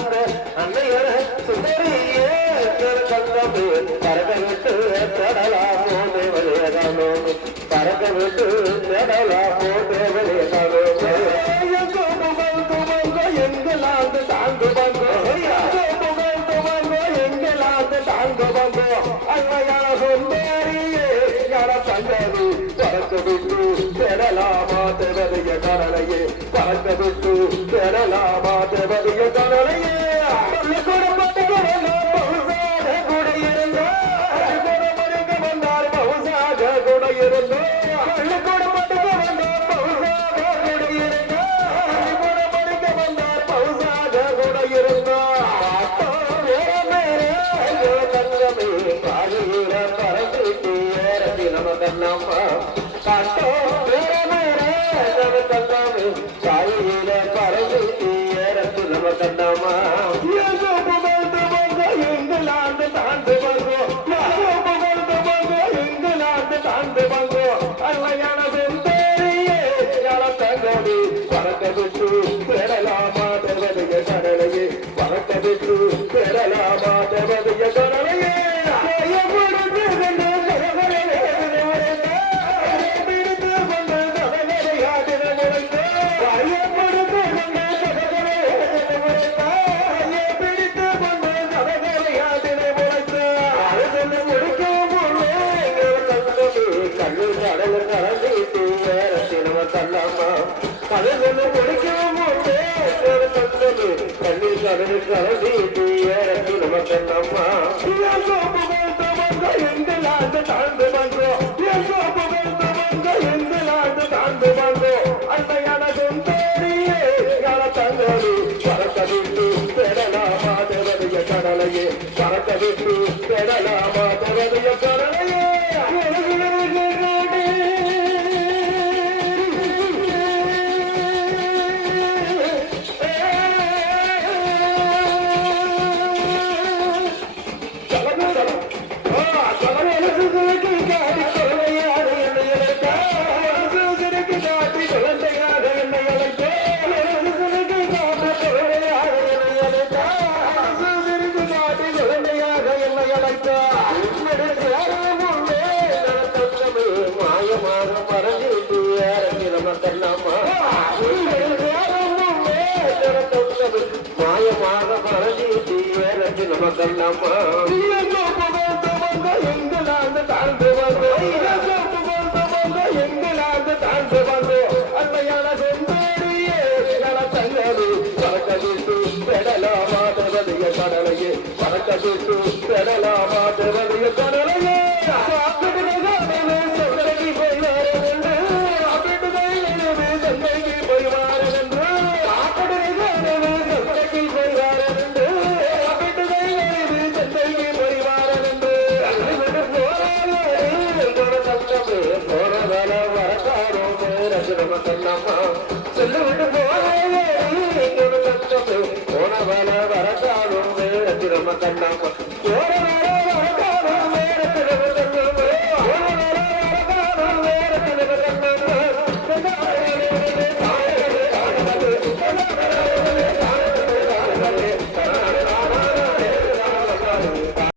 அந்த அன்னையர சுந்தரியே கந்தமே பறக்க விட்டு தேடலா போதே வழியதானோ பறக்க விட்டு தேடலா போதே வழியதானோ எங்களாந்து தாங்கு வந்தோ புகழ் துவங்கோ எங்களாந்து தாங்கு வந்தோ அன்னையான சுந்தரியே யார தந்தது பறக்க விட்டு தேடலாமா தேவதைய கரணையே பறக்க விட்டு தேடலாமா தேவதைய கரணையே பறக்கவிட்டு பெறலாமா தேவதைய கடலையே பறக்கவிட்டு பெறலாமா தேவதைய கடலையே கடலையே பறக்கவிட்டு பெறலாமா தேவதைய கடலையே மாயமாக மறந்து நமக்கல்லாமா எங்களாந்து தாழ்ந்து வந்தோ எங்களாந்து தாழ்ந்து வந்தோ அன்னையான செந்தேரியே தங்கது பறக்க விட்டு பெடலாமா தேவதைய கடலையே பறக்க விட்டு பெடலாமா